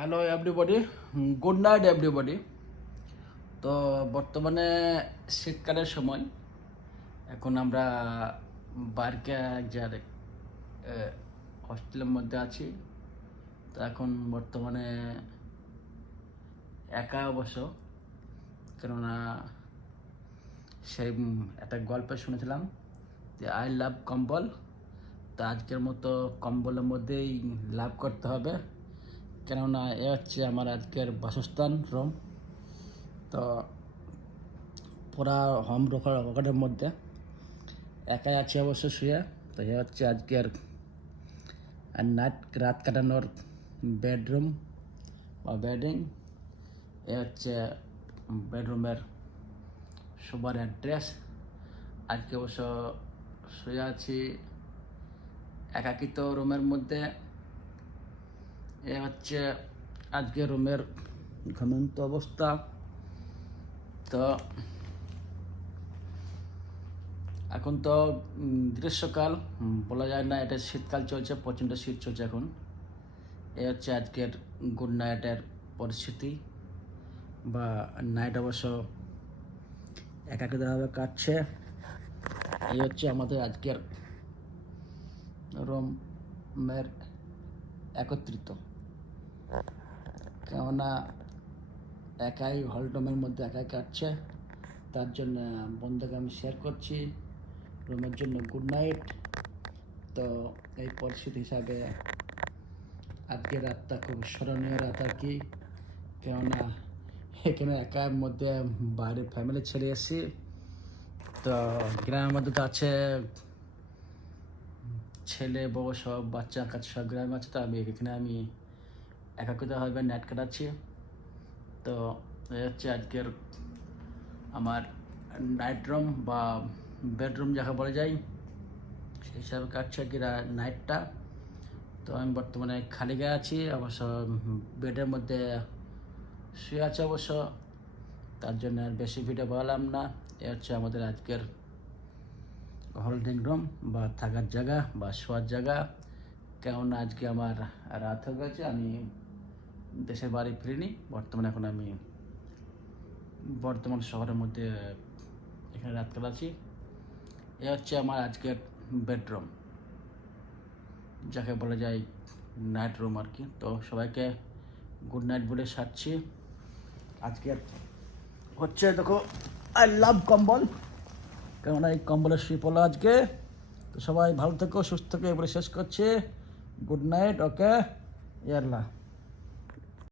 Hello everybody, good night everybody. তো বর্তমানে শীতকালের সময়, এখন আমরা বারকে যার হস্টেলের মধ্যে আছি। তো এখন বর্তমানে একা অবশ্য, কেননা সেই একটা গল্প শুনেছিলাম যে আই লাভ কম্বল। তো আজকের মতো কম্বলের মধ্যেই লাভ করতে হবে, কেননা এ হচ্ছে আমার আজকের বাসস্থান রুম। তো পুরা হোম রকেটের মধ্যে একাই আছি অবশ্য শুয়ে। তো এ হচ্ছে আজকের রাত কাটানোর বেডরুম বা বেডিং। এ হচ্ছে বেডরুমের সবার অ্যাড্রেস। আজকে অবশ্য শুয়ে আছি একাকিত রুমের মধ্যে। এ হচ্ছে আজকে রুমের ঘুমন্ত অবস্থা। তো এখন তো গ্রীষ্মকাল, বলা যায় না, এটা শীতকাল চলছে, প্রচণ্ড শীত চলছে এখন। এ হচ্ছে আজকের গুড নাইটের পরিস্থিতি বা নাইট অবশ্য একাকিভাবে কাটছে। এই হচ্ছে আমাদের আজকের রুমের একত্রিত, কেননা একাই হলরুমের মধ্যে একাই কাটছে। তার জন্য বন্ধুকে আমি শেয়ার করছি রুমের জন্য গুড নাইট। তো এই পরিস্থিতি হিসাবে আজকের রাতটা খুব স্মরণীয় রাত আর কি, কেননা এখানে একার মধ্যে বাইরের ফ্যামিলি ছেড়ে এসেছি। তো গ্রামের মধ্যে তো আছে ছেলে বউ সব, বাচ্চা কাছে সব গ্রামে আছে। তো আমি একাকিতভাবে নাইট কাটাচ্ছি। তো এই হচ্ছে আজকের আমার নাইট রুম বা বেডরুম যাকে বলা যায়, সেই হিসাবে কাটছে আর কি নাইটটা। তো আমি বর্তমানে খালি গায়ে আছি, অবশ্য বেডের মধ্যে শুয়ে আছে অবশ্য। তার জন্য আর বেশি ভিডিও বানালাম না। এ হচ্ছে আমাদের আজকের হোল্ডিং রুম বা থাকার জায়গা বা শোয়ার জায়গা, কেননা আজকে আমার রাত হয়ে গেছে, আমি দেশের বাড়ি ফিরিনি। এখন আমি বর্তমান শহরের মধ্যে এখানে রাত কাটাচ্ছি। এ হচ্ছে আমার আজকের বেডরুম, যাকে বলা যায় নাইট রুম আর কি। তো সবাইকে গুড নাইট বলে সারছি। আজকে হচ্ছে দেখো আই লাভ কম্বল, কেননা এই কম্বলের শুয়ে পড়লো আজকে। তো সবাই ভালো থেকো, সুস্থ থেকো, এবারে শেষ করছে। গুড নাইট, ওকে, ইয়াল্লা।